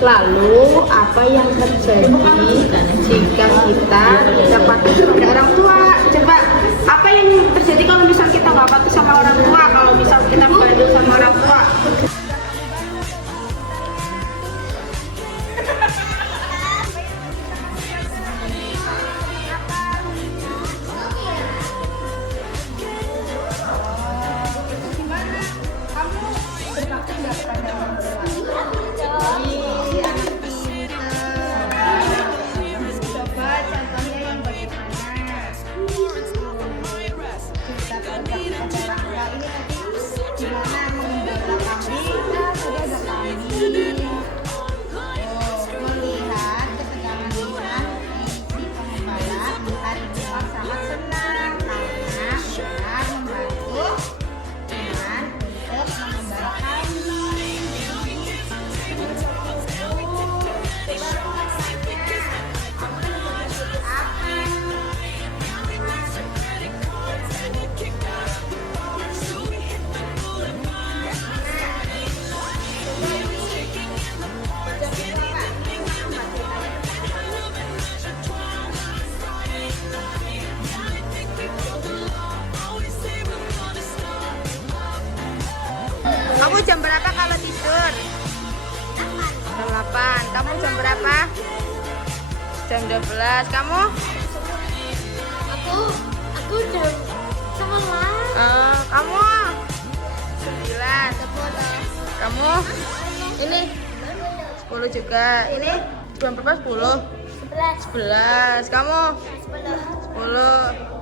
Lalu apa yang terjadi jika kita tidak patuh kepada orang tua? Coba apa yang terjadi kalau misal kita nggak patuh sama orang tua? Kalau misal kita bandel sama orang tua? Kamu jam berapa kalau tidur? Jam 8. Kamu jam berapa? Jam 12. Kamu? Aku jam 9. Kamu? 9. Kamu? Ini 10 juga. Ini jam berapa? 10. 11. 11. Kamu? 10. 10.